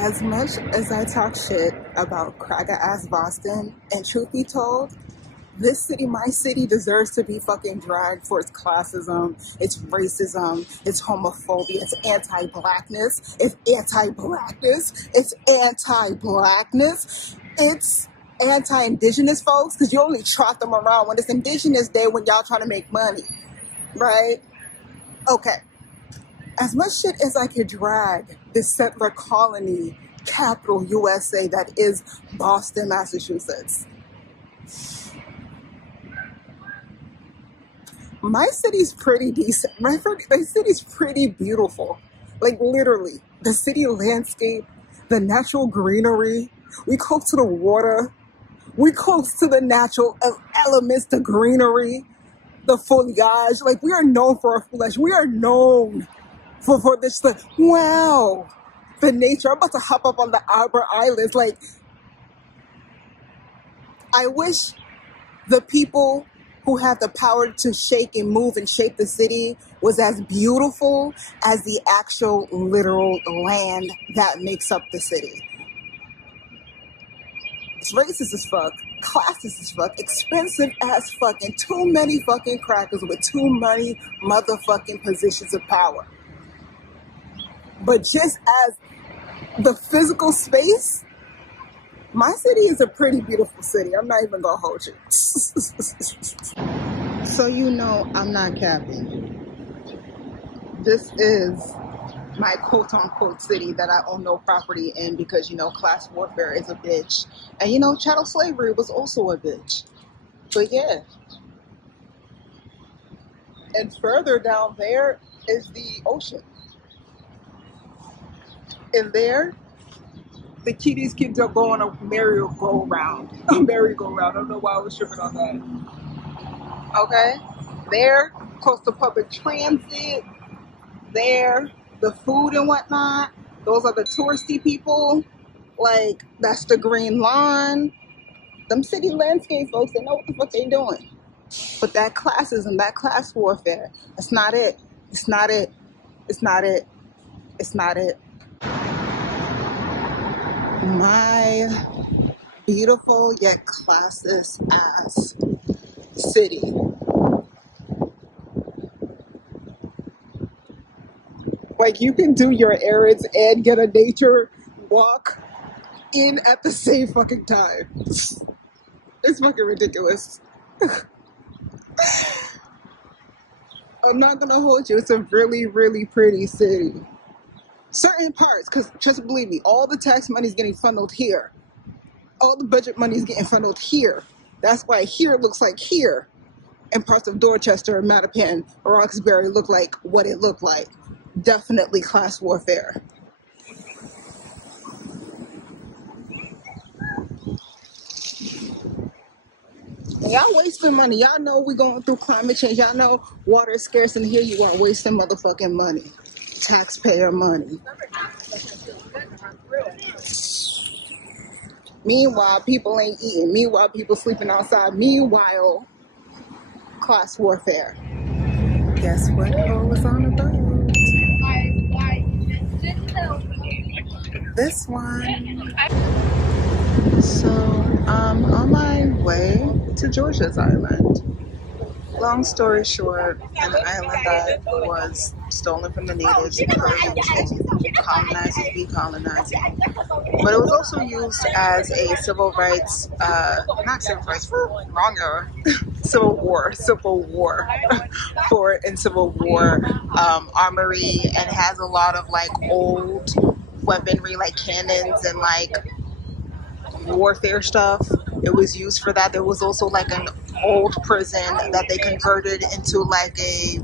As much as I talk shit about cracker ass Boston, and truth be told, this city, my city, deserves to be fucking dragged for its classism, its racism, its homophobia, its anti-blackness, its anti-blackness, its anti-blackness, its anti-indigenous folks, because you only trot them around when it's Indigenous Day when y'all trying to make money, right? Okay. As much shit as I could drag this settler colony capital USA that is Boston, Massachusetts, my city's pretty decent. My city's pretty beautiful. Like literally, the city landscape, the natural greenery. We close to the water. We close to the natural elements, the greenery, the foliage. Like we are known for our foliage. We are known for this stuff. Wow. The nature. I'm about to hop up on the Outer Islands. Like, I wish the people who have the power to shake and move and shape the city was as beautiful as the actual literal land that makes up the city. It's racist as fuck, classist as fuck, expensive as fuck, and too many fucking crackers with too many motherfucking positions of power. But just as the physical space, my city is a pretty beautiful city. I'm not even gonna hold you. So you know I'm not capping. This is my quote-unquote city that I own no property in because, you know, class warfare is a bitch. And, you know, chattel slavery was also a bitch. But yeah. And further down there is the ocean. And there, the kitties kids are going a merry-go-round. A merry-go-round. I don't know why I was tripping on that. Okay? There, close to public transit. There, the food and whatnot. Those are the touristy people. Like, that's the green lawn. Them city landscape folks, they know what the fuck they doing. But that classism, that class warfare, that's not it. It's not it. It's not it. It's not it. My beautiful yet classist ass city. Like, you can do your errands and get a nature walk in at the same fucking time. It's fucking ridiculous. I'm not gonna hold you. It's a really, really pretty city. Certain parts, because just believe me, all the tax money is getting funneled here. All the budget money is getting funneled here. That's why here looks like here. And parts of Dorchester, Mattapan, Roxbury look like what it looked like. Definitely class warfare. Y'all wasting money. Y'all know we going through climate change. Y'all know water is scarce, and here you are wasting motherfucking money. Taxpayer money. Meanwhile, people ain't eating. Meanwhile, people sleeping outside. Meanwhile, class warfare. Guess what? Who was on the boat? This one. So, on my way to Georgia's island. Long story short, an island that was stolen from the natives, colonizers decolonizing. But it was also used as a civil rights, not civil rights, wrong, Civil War fort and Civil War armory, and has a lot of like old weaponry, like cannons and like warfare stuff. It was used for that. There was also like an old prison that they converted into like a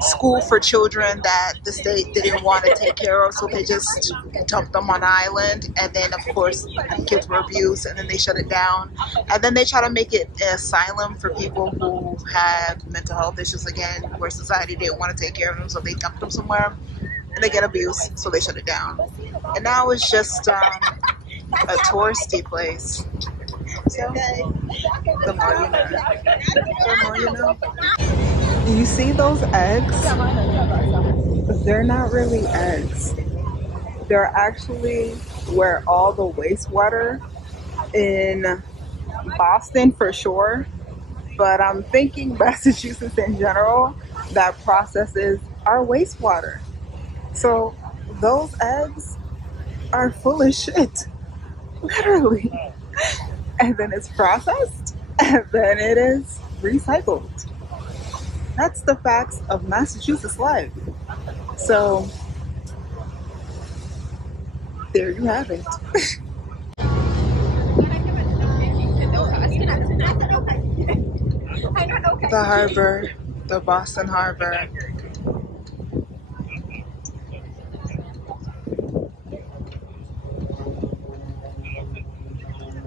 school for children that the state didn't want to take care of, so they just dumped them on an island. And then of course kids were abused, and then they shut it down, and then they try to make it an asylum for people who had mental health issues again, where society didn't want to take care of them, so they dumped them somewhere and they get abused, so they shut it down. And now it's just a touristy place. So, the more you know. The more you know. You see those eggs? They're not really eggs. They're actually where all the wastewater in Boston for sure, but I'm thinking Massachusetts in general that processes our wastewater. So those eggs are full of shit, literally. And then it's processed, and then it is recycled. That's the facts of Massachusetts life. So there you have it. The harbor, the Boston Harbor.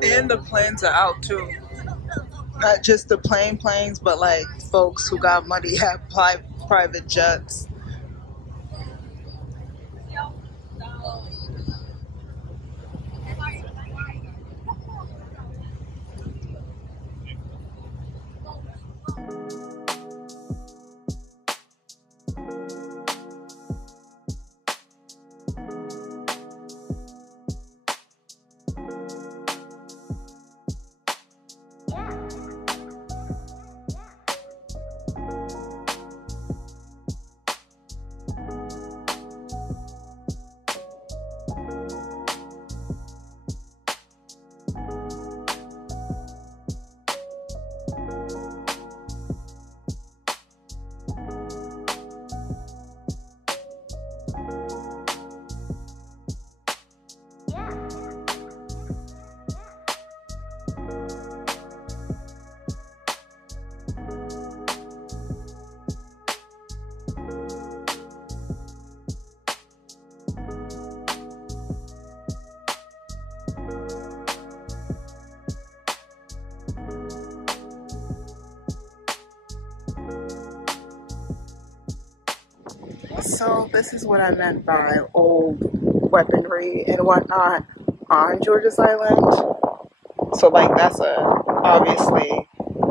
And the planes are out too. Not just the planes, but like folks who got money have private jets. So this is what I meant by old weaponry and whatnot on George's Island. So like that's a obviously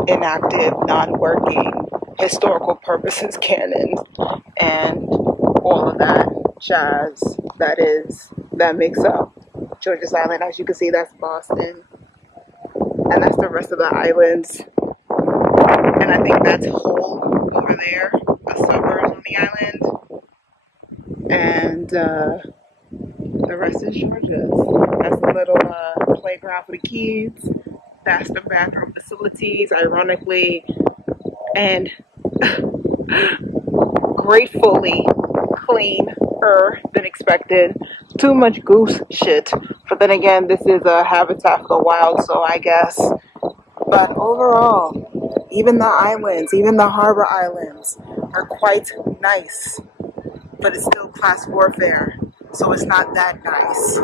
inactive, non-working historical purposes cannon and all of that jazz that makes up George's Island. As you can see, that's Boston, and that's the rest of the islands. And I think that's Hull over there, a suburb on the island. And the rest is Georgia's. That's the little playground for the kids. That's the bathroom facilities, ironically, and gratefully cleaner than expected. Too much goose shit. But then again, this is a habitat for the wild, so I guess. But overall, even the islands, even the harbor islands, are quite nice. But it's still class warfare, so it's not that nice.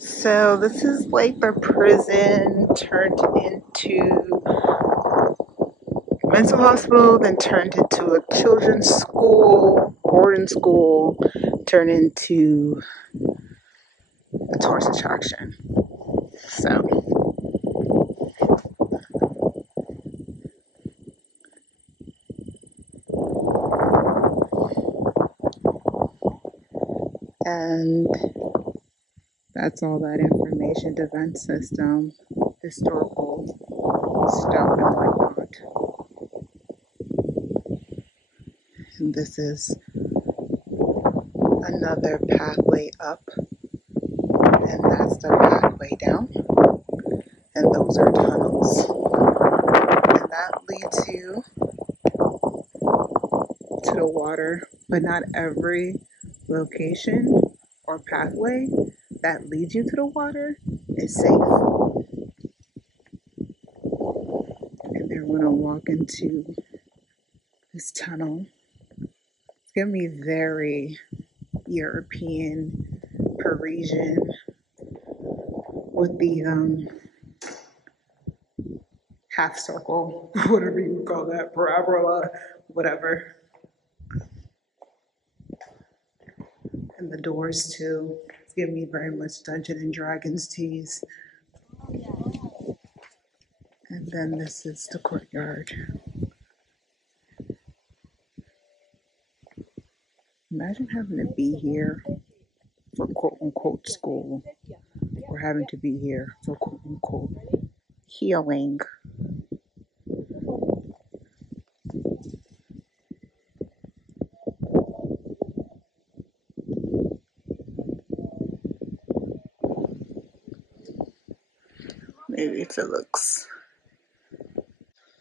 So this is like the prison turned into mental hospital, then turned into a children's school, boarding school, turned into a tourist attraction. So and that's all that information, defense system, historical stuff and whatnot. And this is another pathway up, and that's the pathway down, and those are tunnels, and that leads you to the water. But not every location or pathway that leads you to the water is safe. And then we're gonna walk into this tunnel. It's gonna be very European, Parisian, with the half circle, whatever you would call that, parabola, whatever. And the doors too. It's giving me very much Dungeons and Dragons tease. And then this is the courtyard. Imagine having to be here for quote unquote school, or having to be here for quote unquote healing. Maybe if it looks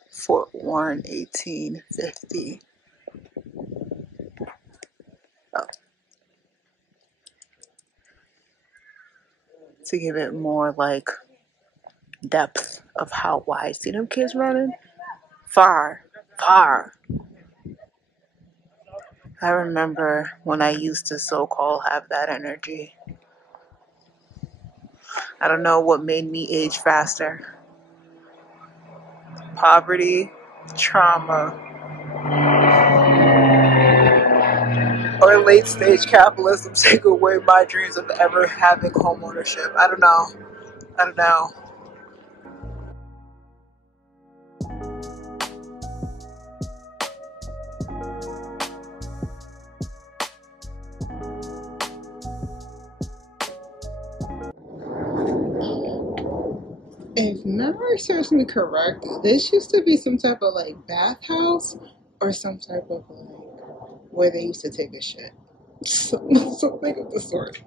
Fort Warren 1850. Oh, to give it more like depth of how wide. See them kids running? Far, far. I remember when I used to so-called have that energy. I don't know what made me age faster. Poverty, trauma, or late stage capitalism take away my dreams of ever having home ownership. I don't know. I don't know. If memory serves me correct, this used to be some type of like bathhouse or some type of like where they used to take a shit. Something of the sort.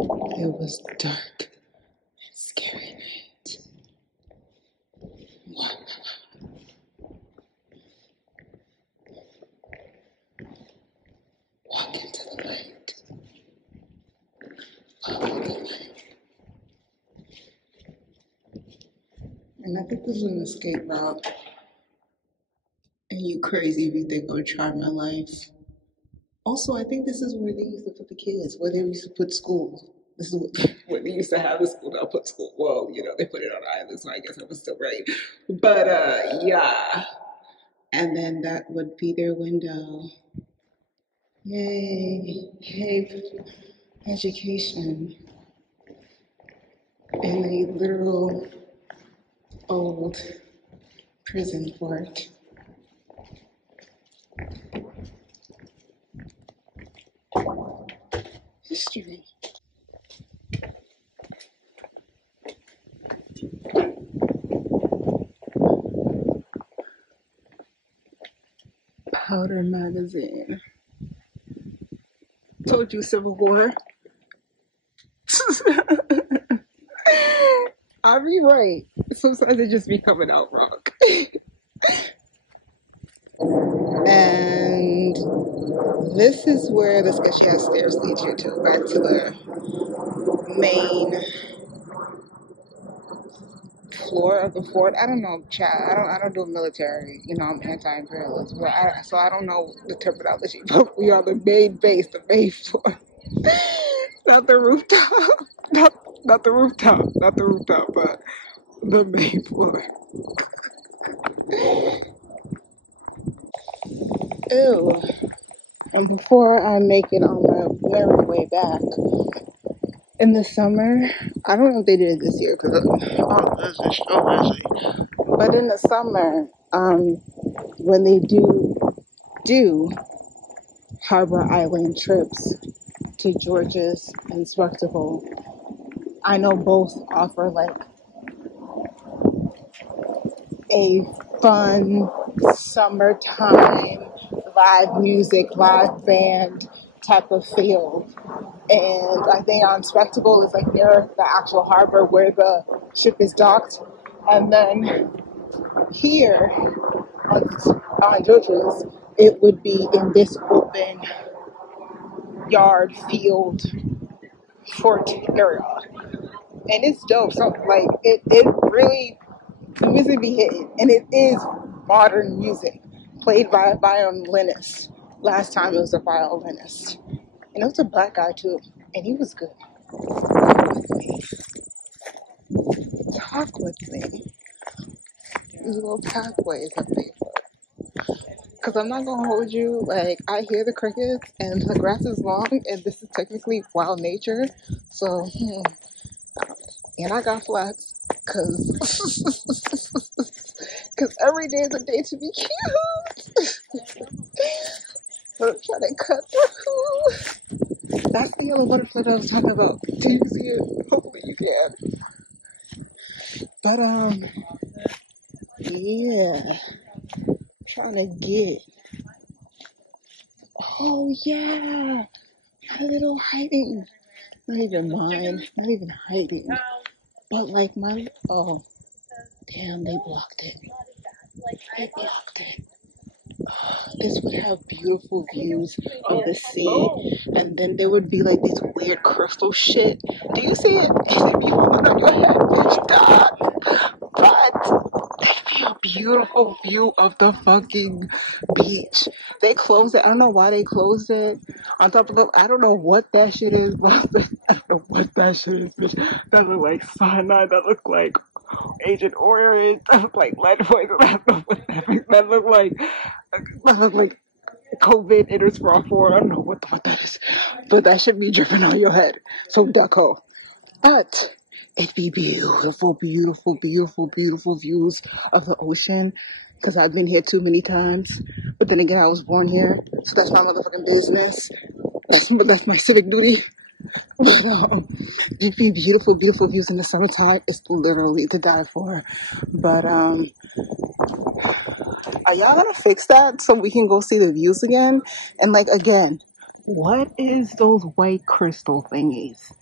It was dark and scary night. Walk into the light. Walk into the light. And I think this is an escape route. And you crazy if you think I'll try my life. Also, I think this is where they used to put the kids, where they used to put school. This is where they used to have the school. They'll put school. Well, you know, they put it on islands, so I guess I was still right. But yeah. And then that would be their window. Yay. Hey, education. In a literal old prison fort. History. Powder magazine. Told you Civil War. I be right. Sometimes it just be coming out wrong. And this is where the sketchy ass stairs lead you to, back to the main floor of the fort. I don't know, Chad. I don't do military. You know, I'm anti-imperialist, but so I don't know the terminology. But we are the main base, the main floor, not the rooftop, not the rooftop, not the rooftop, but the main floor. Ew. And before I make it on my merry way back, in the summer, I don't know if they did it this year because this is so busy. But in the summer, when they do Harbor Island trips to George's and Spectacle, I know both offer like a fun summertime live music, live band type of feel. And I think on Spectacle is like near the actual harbor where the ship is docked. And then here on George's, it would be in this open yard field fort area. And it's dope. So like it really, the music be hitting. And it is modern music played by a violinist. Last time it was a violinist. And it was a black guy too. And he was good. Talk with me. these little pathways that they put. Because I'm not going to hold you, like, I hear the crickets and the grass is long and this is technically wild nature. So, and I got flats because every day is a day to be cute. But I'm trying to cut through. That's the yellow butterfly that I was talking about. Do you see it? Hopefully you can. But, yeah. Trying to get. Oh, yeah. A little hiding. Not even mine. Not even hiding. But, like, oh, damn, they blocked it. They blocked it. This would have beautiful views of the sea, and then there would be like this weird crystal shit. Do you see it? It'd be falling on your head, bitch. Dog. But it'd be a beautiful view of the fucking beach. They closed it. I don't know why they closed it. On top of the, I don't know what that shit is, but I don't know what that shit is, bitch. That look like cyanide. That look like Agent Orange. That look like lead poison. I don't know what that is. That look like COVID in its raw form. I don't know what that is. But that should be dripping on your head from Ducko. But it'd be beautiful, beautiful, beautiful, beautiful views of the ocean. Because I've been here too many times. But then again, I was born here. So that's my motherfucking business. But that's my civic duty. It'd be beautiful, beautiful views in the summertime. It's literally to die for. But, are y'all gonna fix that so we can go see the views again? And like, again, what is those white crystal thingies?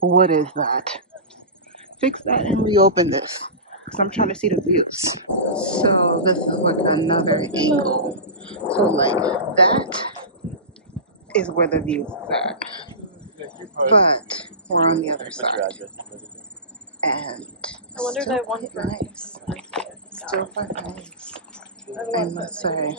What is that? Fix that and reopen this. Because I'm trying to see the views. So this is like another angle. So like that is where the views is at. But we're on the other side. And I wonder if I won for nice. Still quite nice. I must say.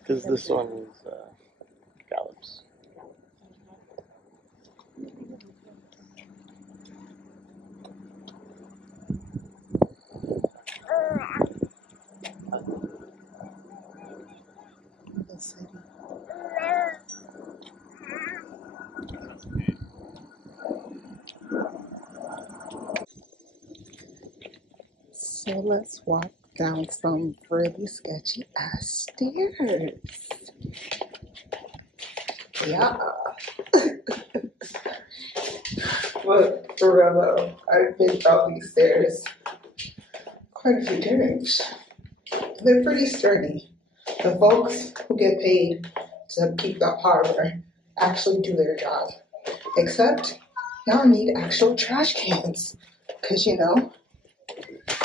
Because this one is gallops. So let's walk down some really sketchy ass stairs. Yeah. But for real though, I've been up these stairs quite a few times. They're pretty sturdy. The folks who get paid to keep the harbor actually do their job. Except y'all need actual trash cans. Cause you know,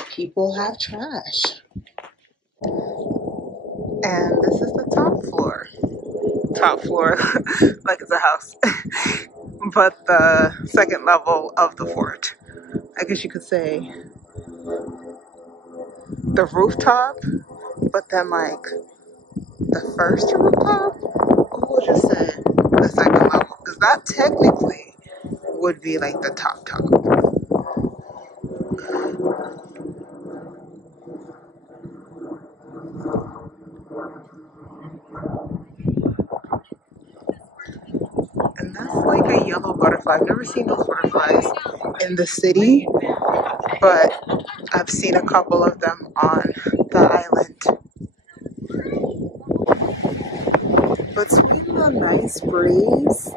people have trash. And this is the top floor. Top floor, like it's a house. But the second level of the fort. I guess you could say the rooftop, but then like the first rooftop, or we'll just say the second level. Because that technically would be like the top. And that's like a yellow butterfly. I've never seen those butterflies in the city, but I've seen a couple of them on the island. Between the nice breeze,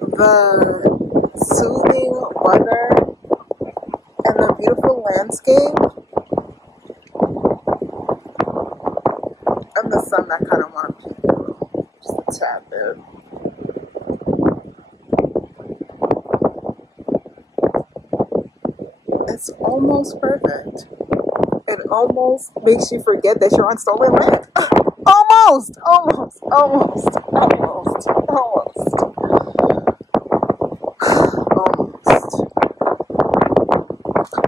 the soothing weather, and the beautiful landscape, and the sun that kind of want to peek through, just a tad bit. It's almost perfect. It almost makes you forget that you're on stolen land. Almost.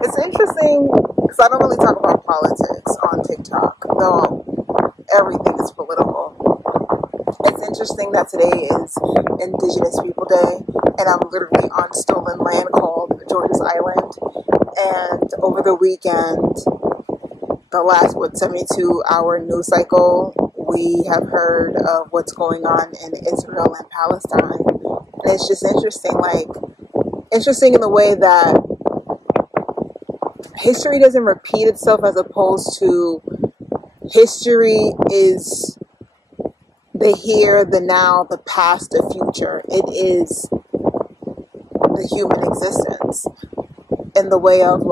It's interesting because I don't really talk about politics on TikTok, though everything is political. It's interesting that today is Indigenous People Day, and I'm literally on stolen land called George's Island. And over the weekend, the last 72-hour news cycle, we have heard of what's going on in Israel and Palestine. And it's just interesting in the way that history doesn't repeat itself, as opposed to history is the here, the now, the past, the future. It is the human existence in the way of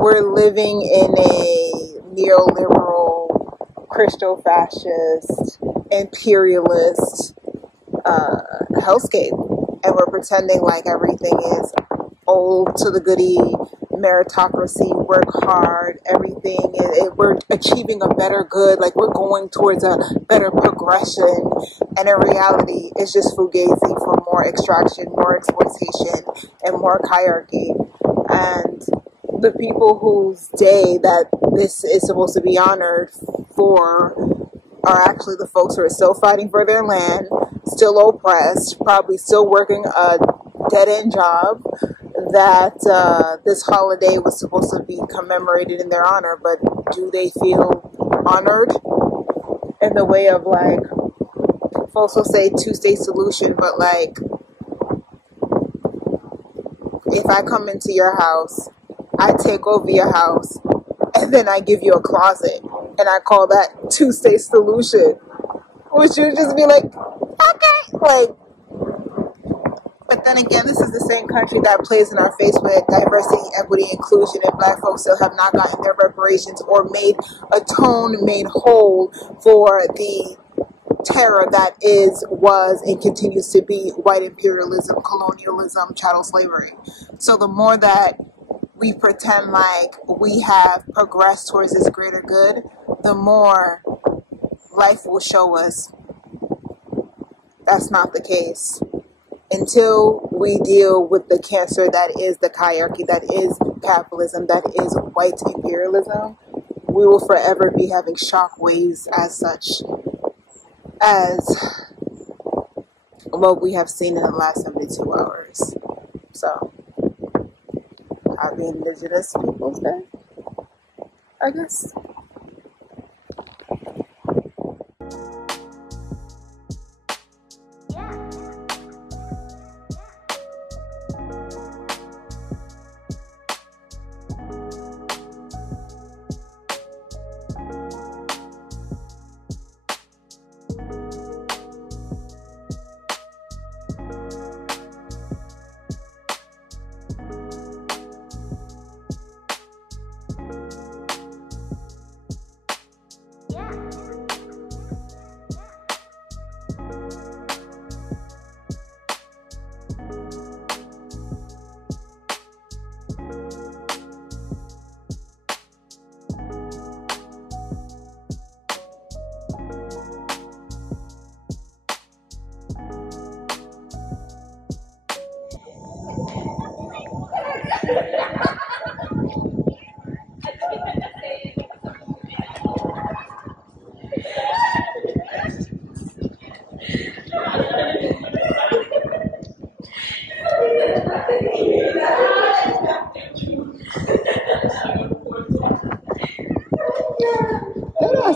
we're living in a neoliberal, Christo-fascist, imperialist hellscape, and we're pretending like everything is old to the goodie, meritocracy, work hard, everything, we're achieving a better good, like we're going towards a better progression, and in reality it's just fugazi for more extraction, more exploitation, and more hierarchy. And the people whose day that this is supposed to be honored for are actually the folks who are still fighting for their land, still oppressed, probably still working a dead-end job that this holiday was supposed to be commemorated in their honor. But do they feel honored? In the way of folks will say two-state solution, but if I come into your house, I take over your house, and then I give you a closet, and I call that two-state solution, would you just be like, okay, but then again, this is the same country that plays in our face with diversity, equity, inclusion, and black folks still have not gotten their reparations or made whole for the terror that was, and continues to be white imperialism, colonialism, chattel slavery. So the more that we pretend like we have progressed towards this greater good, the more life will show us that's not the case. Until we deal with the cancer that is the hierarchy, that is capitalism, that is white imperialism, we will forever be having shock waves as such as what we have seen in the last 72 hours. So, happy Indigenous Peoples Day, I guess.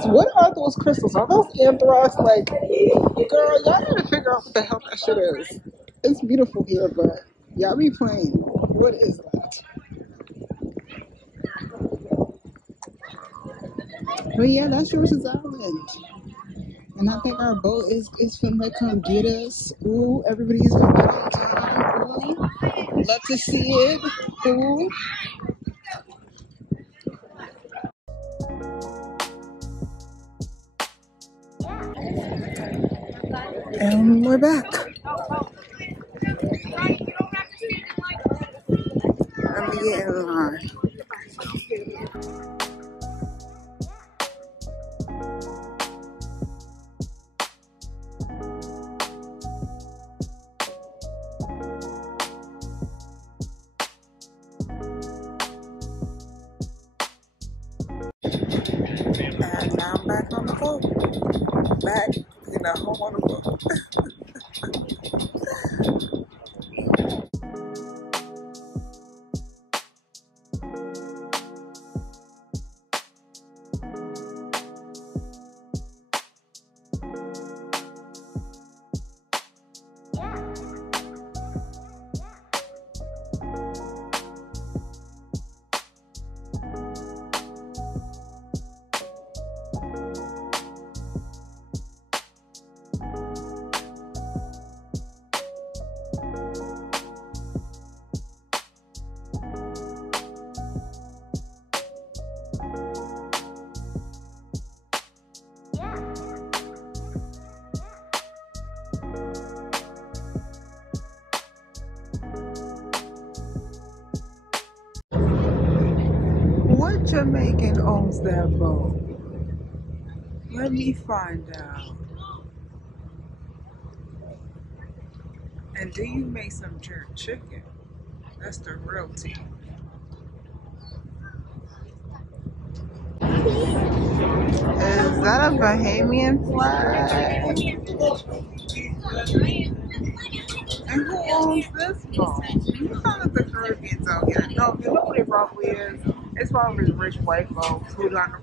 What are those crystals? Are those anthrax? Girl, y'all gotta figure out what the hell that shit is. It's beautiful here, but y'all be playing. What is that? But yeah, that's George's Island. And I think our boat is finna come get us. Ooh, everybody's right on time. Ooh, love to see it. Ooh. And we're back. Let me get in line. And now I'm back on the boat. black, you know, wonderful. What Jamaican owns that boat? Let me find out. And do you make some jerk chicken? That's the real tea. Is that a Bahamian flag? And who owns this boat? You know that the Caribbean's out here. No, you know what it probably is? It's probably rich white folks who done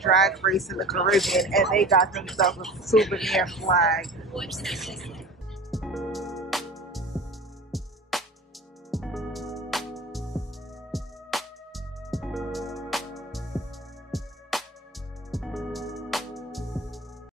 drag race in the Caribbean, and they got themselves a souvenir flag